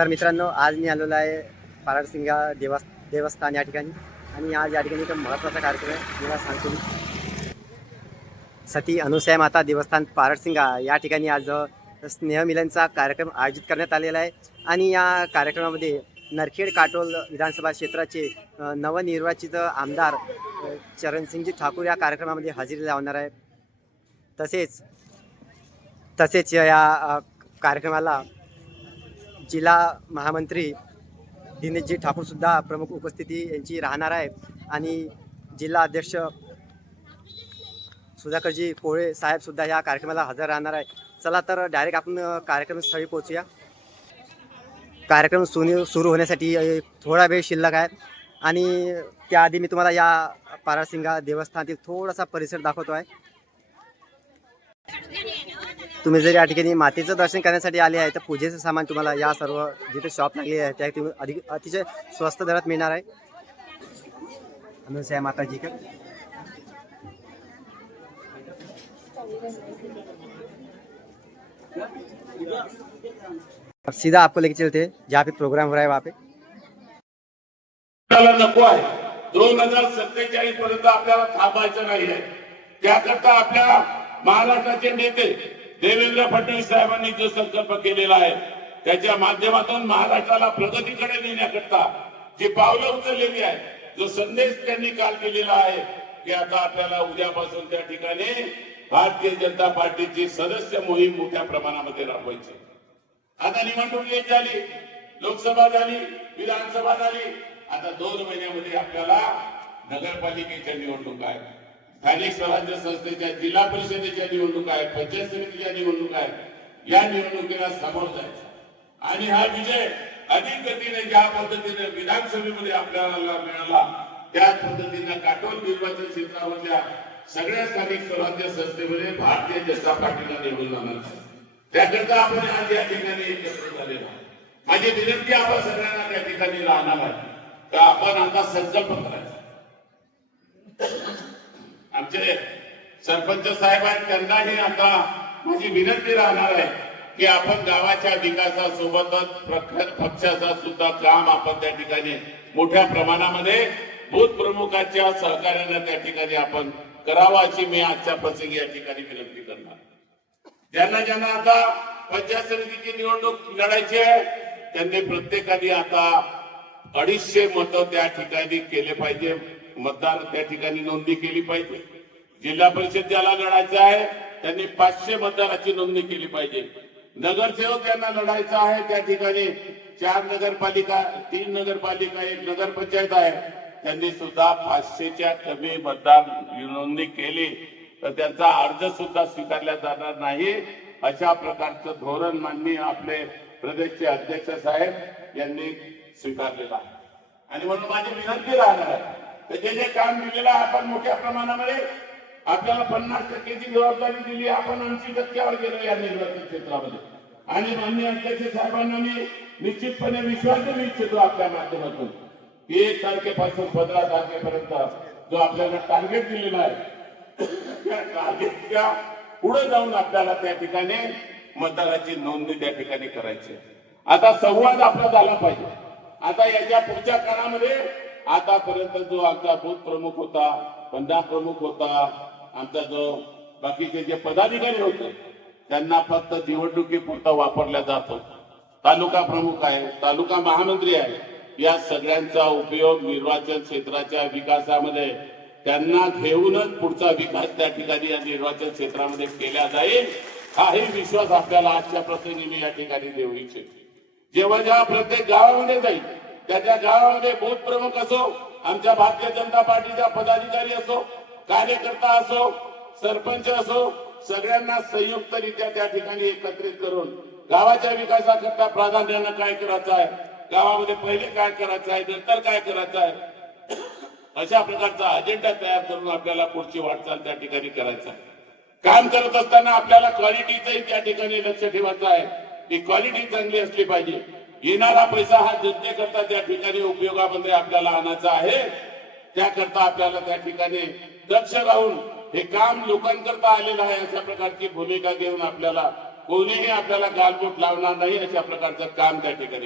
तर मित्रांनो आज मी आलेलो आहे पारडसिंगा देवस् देवस्थान या ठिकाणी. आणि आज या ठिकाणी एक महत्त्वाचा कार्यक्रम आहे मला सांगतो. सती अनुसया माता देवस्थान पारडसिंगा या ठिकाणी आज स्नेहमिलनचा कार्यक्रम आयोजित करण्यात आलेला आहे. आणि या कार्यक्रमामध्ये नरखेड काटोल विधानसभा क्षेत्राचे नवनिर्वाचित आमदार चरणसिंगजी ठाकूर या कार्यक्रमामध्ये हजेरी लावणार आहे तसेच तसेच या कार्यक्रमाला जिल्हा महामंत्री दिनेशजी ठाकूरसुद्धा प्रमुख उपस्थिती यांची राहणार आहे आणि जिल्हा अध्यक्ष सुधाकरजी कोळे साहेबसुद्धा या कार्यक्रमाला हजर राहणार आहे चला तर डायरेक्ट आपण कार्यक्रमस्थळी पोहोचूया. कार्यक्रम सुनी सुरू होण्यासाठी थोडा वेळ शिल्लक आहे. आणि त्याआधी मी तुम्हाला या पारासिंगा देवस्थानातील थोडासा परिसर दाखवतो आहे तुम्ही जर या ठिकाणी मातेचं दर्शन करण्यासाठी आले आहे तर पूजेचं सामान तुम्हाला या सर्व जिथे शॉप लागले आहे त्या तुम्ही अधिक अतिशय स्वस्त दरात मिळणार आहे. अनुसया माताजी का? अब सीधा आपको लेके चलते हैं जहाँ पे प्रोग्राम हो रहा है वहाँ पे। नको आहे. दोन हजार सत्तेचाळीस पर्यंत आपल्याला थांबायचं नाहीये त्याकरता आपल्या महाराष्ट्राचे नेते देवेंद्र फडणवीस साहेबांनी जो संकल्प केलेला आहे त्याच्या माध्यमातून महाराष्ट्राला प्रगतीकडे नेण्याकरता जी पावलं उचललेली आहे जो संदेश त्यांनी काल दिलेला आहे की आता आपल्याला उद्यापासून त्या ठिकाणी भारतीय जनता पार्टीची सदस्य मोहीम मोठ्या प्रमाणामध्ये राबवायची आता निवडणूक झाली लोकसभा झाली विधानसभा झाली आता दोन महिन्यामध्ये आपल्याला नगरपालिकेच्या निवडणूक आहे स्थानिक स्वराज्य संस्थेच्या जिल्हा परिषदेच्या निवडणुका आहेत पंचायत समितीच्या निवडणुका आहेत या निवडणुकीला समोर जायचं. आणि हा विजय अधिक गतीने ज्या पद्धतीने विधानसभेमध्ये आपल्याला मिळाला त्याच पद्धतीने काटोल निर्वाचन क्षेत्रामधल्या सगळ्या स्थानिक स्वराज्य संस्थेमध्ये भारतीय जनता पार्टीला निवडून जाणार त्याकरता आपण आज या ठिकाणी एकत्र झालेलो माझी विनंती आपण सगळ्यांना त्या ठिकाणी राहणार आहे तर आपण आता संकल्प करायचा आमचे सरपंच साहेब आहेत त्यांनाही आता माझी विनंती राहणार आहे की आपण गावाच्या विकासासोबतच पक्षाचा सुद्धा काम आपण त्या ठिकाणी मोठ्या प्रमाणामध्ये बूथ प्रमुखाच्या सहकार्याने त्या ठिकाणी आपण करावा अशी मी आजच्या प्रसंगी या ठिकाणी विनंती करणार. ज्यांना ज्यांना आता पंचायत समितीची निवडणूक लढायची आहे त्यांनी प्रत्येकाने आता अडीचशे मतं त्या ठिकाणी केले पाहिजे. मतदार त्या ठिकाणी नोंदणी केली पाहिजे. जिल्हा परिषद ज्याला लढायचं आहे त्यांनी पाचशे मतदाराची नोंदणी केली पाहिजे. नगरसेवक यांना लढायचं आहे त्या ठिकाणी चार नगरपालिका तीन नगरपालिका एक नगरपंचायत आहे. त्यांनी सुद्धा पाचशेच्या कमी मतदार नोंदणी केली. तर त्यांचा अर्ज सुद्धा स्वीकारला जाणार नाही. अशा प्रकारचं धोरण माननीय आपले प्रदेशचे अध्यक्ष साहेब यांनी स्वीकारलेलं आहे. आणि म्हणून माझी विनंती राहणार आहे जे जे काम दिलेलं आहे आपण मोठ्या प्रमाणामध्ये आपल्याला पन्नास टक्केची जबाबदारी दिली आपण ऐंशी टक्क्यावर गेलो या निर्वाचन क्षेत्रामध्ये. आणि माननीय अध्यक्ष साहेबांना मी निश्चितपणे विश्वास देऊ इच्छितो आपल्या माध्यमातून एक तारखेपासून पंधरा तारखेपर्यंत जो आपल्याला टार्गेट दिलेला आहे त्या टार्गेटच्या पुढे जाऊन आपल्याला त्या ठिकाणी मतदाराची नोंदणी त्या ठिकाणी करायची आता संवाद आपला झाला पाहिजे. आता याच्या पुढच्या काळामध्ये आतापर्यंत जो आमचा बूथ प्रमुख होता पंजाब प्रमुख होता आमचा जो बाकीचे जे पदाधिकारी होते त्यांना फक्त निवडणुकीपुरता वापरल्या जात तालुका प्रमुख आहे तालुका महामंत्री आहे या सगळ्यांचा उपयोग निर्वाचन क्षेत्राच्या विकासामध्ये त्यांना घेऊनच पुढचा विकास त्या ठिकाणी या निर्वाचन क्षेत्रामध्ये केला जाईल हाही विश्वास आपल्याला आजच्या प्रसंगी मी या ठिकाणी देऊ इच्छितो. जेव्हा जेव्हा प्रत्येक गावामध्ये जाईल त्या त्या गावामध्ये बूथ प्रमुख असो आमच्या भारतीय जनता पार्टीचा पदाधिकारी असो कार्यकर्ता असो सरपंच असो सगळ्यांना संयुक्तरित्या त्या ठिकाणी एकत्रित करून गावाच्या विकासाकरता प्राधान्यानं काय करायचं आहे? गावामध्ये पहिले काय करायचं आहे? नंतर काय करायचं आहे? अशा प्रकारचा अजेंडा तयार करून आपल्याला पुढची वाटचाल त्या ठिकाणी करायचा आहे. काम करत असताना आपल्याला क्वालिटीचंही त्या ठिकाणी लक्ष ठेवायचं आहे. ती क्वालिटी चांगली असली पाहिजे. येणारा पैसा हा जनतेकरता त्या ठिकाणी उपयोगामध्ये आपल्याला आणायचा आहे. त्याकरता आपल्याला त्या ठिकाणी दक्ष राहून हे काम लोकांकरता आलेलं आहे अशा प्रकारची भूमिका घेऊन आपल्याला कोणीही आपल्याला गालबोट लावणार नाही अशा प्रकारचं काम त्या ठिकाणी